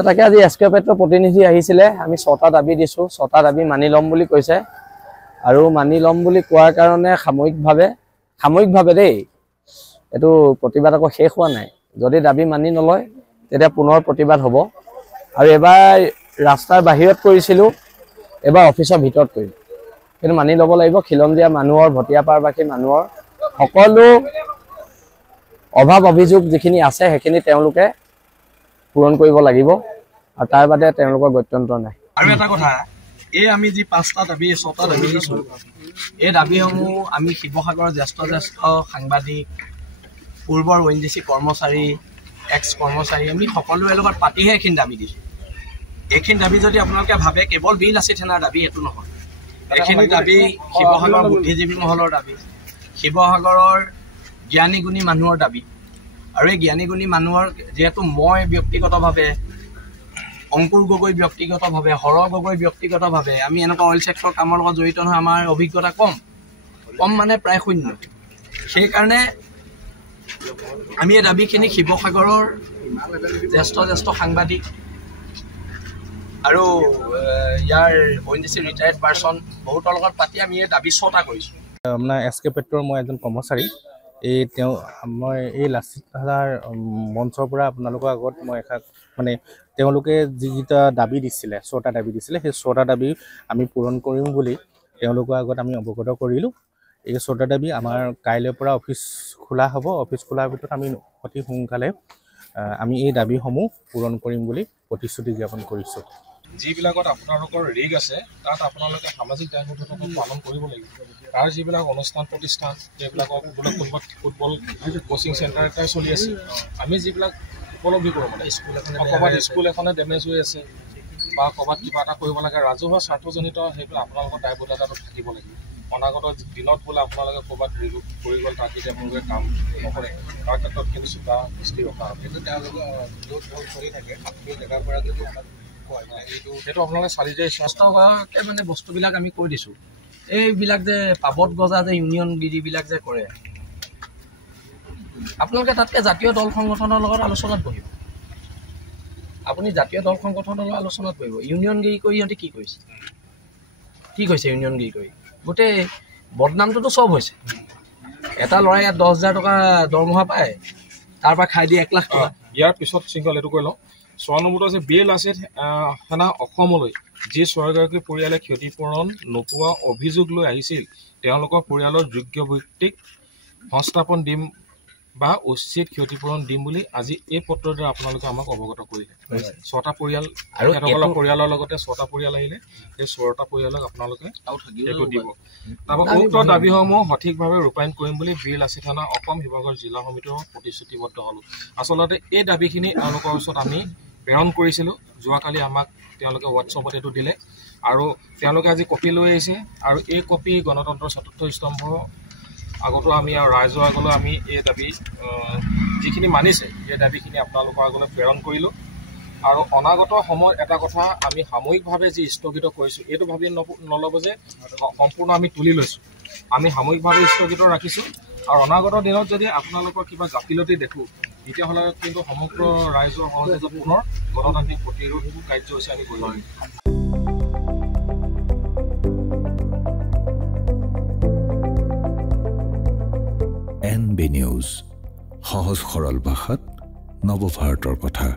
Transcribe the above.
তাকে আজি এছকেপেটৰ প্ৰতিনিধি আহিছিলে আমি 6টা দাবী দিছো 6টা দাবী মানি লম বুলি কৈছে আৰু মানি লম বুলি কোৱাৰ কাৰণে সাময়িকভাৱে দেই এটো প্ৰতিবাদ আকৌ শেষ হোৱা নাই যদি দাবী মানি নলয় তেতিয়া পুনৰ প্ৰতিবাদ হ'ব আৰু এবাৰ ৰাস্তাৰ বাহিৰত কৰিছিলো এবাৰ অফিচৰ ভিতৰত কৰিলো কিন্তু মানি ল'ব লাগিব খিলঞ্জীয়া মানুহৰ ভটিয়াপাৰবাসী মানুহৰ সকলো অভাৱ অভিযোগ যিখিনি আছে সেইখিনি তেওঁলোকে পূৰণ কৰিব লাগিব আৰু তাৰ বাদে তেওঁলোকৰ গত্যন্তৰ নাই আৰু এটা কথা এই আমি যি 5টা দাবী 6টা দাবী দিছো এই দাবীসমূহ আমি শিৱসাগৰৰ জ্যেষ্ঠ সাংবাদিক পূৰ্বৰ ONGC কৰ্মচাৰী এক্স কৰ্মচাৰী আমি সকলোৰে লগত পাতিহে এইখিনি দাবী দিছো এইখিনি দাবী যদি আপোনালোকে ভাবে কেৱল বিল আছে থানাৰ দাবী এটো নহয় এইখিনি দাবী শিৱসাগৰৰ বুদ্ধিজীৱী মহলৰ দাবী শিৱসাগৰৰ জ্ঞানী গুণী মানুহৰ দাবী আৰু এই জ্ঞানী গুণী মানুহৰ যেহেতু মই ব্যক্তিগতভাৱে অংকুৰ গগৈ ব্যক্তিগতভাৱে হৰ গগৈ ব্যক্তিগতভাৱে আমি এনেকুৱা অইল সেক্টৰ কামৰ লগত জড়িত নহয় আমাৰ অভিজ্ঞতা কম মানে প্ৰায় শূন্য সেই কাৰণে আমি এই দাবীখিনি শিৱসাগৰৰ জ্যেষ্ঠ সাংবাদিক আৰু ইয়াৰ ONGC ৰিটায়াৰ্ড পাৰ্চন বহুতৰ লগত পাতি আমি এই দাবী 6টা কৰিছো আপোনাৰ এছকেপেটৰ মই এজন কৰ্মচাৰী মই এই লাচিত ধাৰাৰ মঞ্চৰ পৰা আপোনালোকৰ আগত মই মানে তেওঁলোকে যিটা দাবী দিছিলে 6টা দাবী দিছিলে সেই 6টা দাবী আমি পূৰণ কৰিম বুলি তেওঁলোকৰ আগত আমি অৱগত কৰিলো এই 6টা দাবী আমাৰ কাইলৈৰ পৰা অফিচ খোলা হ'ব অফিচ খোলাৰ ভিতৰত আমি অতি সোনকালে আমি এই দাবীসমূহ পূৰণ কৰিম বুলি প্ৰতিশ্ৰুতি জ্ঞাপন কৰিছো যিবিলাকত আপোনালোকৰ ৰিগ আছে তাত আপোনালোকে সামাজিক দায়বদ্ধতাটো পালন কৰিব লাগিব তাৰ যিবিলাক অনুষ্ঠান প্ৰতিষ্ঠান সেইবিলাকক ফুটবল কোচিং চেণ্টাৰ এটাই চলি আছে আমি যিবিলাক উপলব্ধি কৰোঁ মানে স্কুল এখনে ডেমেজ হৈ আছে বা ক'ৰবাত কিবা এটা কৰিব লাগে ৰাজহুৱা স্বাৰ্থজনিত সেইবিলাক আপোনালোকৰ দায়বদ্ধতাটো থাকিব লাগিব অনাগত দিনত বোলে আপোনালোকে ক'ৰবাত কৰি গ'ল তাত যদি আপোনালোকে কাম নকৰে তাৰ ক্ষেত্ৰত কিন্তু চোকা দৃষ্টি ৰখা হ'ব কিন্তু তেওঁলোকে য'ত চলি থাকে সেই জেগাৰ পৰা যদি সেইটো আপোনালোকে চালি জাৰি স্বাস্থ্যকে মানে বস্তুবিলাক আমি কৈ দিছোঁ এইবিলাক যে পাবত গজা যে ইউনিয়নগিৰিবিলাক যে কৰে আপোনালোকে তাতকৈ জাতীয় দল সংগঠনৰ লগত আলোচনাত বহিব আপুনি জাতীয় দল সংগঠনৰ লগত আলোচনাত বহিব ইউনিয়নগিৰি কৰি সিহঁতে কি কৈছে ইউনিয়নগিৰি কৰি গোটেই বদনামটোতো চব হৈছে এটা ল'ৰাই ইয়াত 10,000 টকা দৰমহা পায় তাৰ পৰা খাই দিয়ে 1 লাখ টকা ইয়াৰ পিছত চিংগল এইটো কৈ লওঁ 6 নম্বৰটো আছে বিএল আছে সেনা অসমলৈ যি 6গৰাকী পৰিয়ালে ক্ষতিপূৰণ নোপোৱা অভিযোগ লৈ আহিছিল তেওঁলোকৰ পৰিয়ালৰ যোগ্য ব্যক্তিক সংস্থাপন দিম বা উচিত ক্ষতিপূৰণ দিম বুলি আজি এই পত্ৰৰ দ্বাৰা আপোনালোকে আমাক অৱগত কৰিলে 6টা পৰিয়াল আৰু পৰিয়ালৰ লগতে 6টা পৰিয়াল আহিলে এই 6টা পৰিয়ালক আপোনালোকে এইটো দিব তাৰপৰা উক্ত দাবীসমূহ সঠিকভাৱে ৰূপায়ণ কৰিম বুলি বিএল আছে থানা অসম শিৱসাগৰ জিলা সমিতিৰ প্ৰতিশ্ৰুতিবদ্ধ হ'লো আচলতে এই দাবীখিনি তেওঁলোকৰ ওচৰত আমি প্ৰেৰণ কৰিছিলোঁ যোৱাকালি আমাক তেওঁলোকে হোৱাটছআপত এইটো দিলে আৰু তেওঁলোকে আজি কপি লৈ আহিছে আৰু এই কপি গণতন্ত্ৰৰ ৪ৰ্থ স্তম্ভ আগতো আমি আৰু ৰাইজৰ আগলৈ আমি এই দাবী যিখিনি মানিছে এই দাবীখিনি আপোনালোকৰ আগলৈ প্ৰেৰণ কৰিলোঁ আৰু অনাগত সময়ত এটা কথা আমি সাময়িকভাৱে যি স্থগিত কৰিছোঁ এইটো ভাবি নল'ব যে সম্পূৰ্ণ আমি তুলি লৈছোঁ আমি সাময়িকভাৱে স্থগিত ৰাখিছোঁ আৰু অনাগত দিনত যদি আপোনালোকৰ কিবা গাফিলতি দেখোঁ তেতিয়াহ'লে কিন্তু সমগ্ৰ ৰাইজৰ সহযোগত পুনৰ গণতান্ত্ৰিক প্ৰতিৰোধ কাৰ্যসূচী আমি কৰিব লাগিব NB নিউজ সহজ সৰল ভাষাত নৱভাৰতৰ কথা।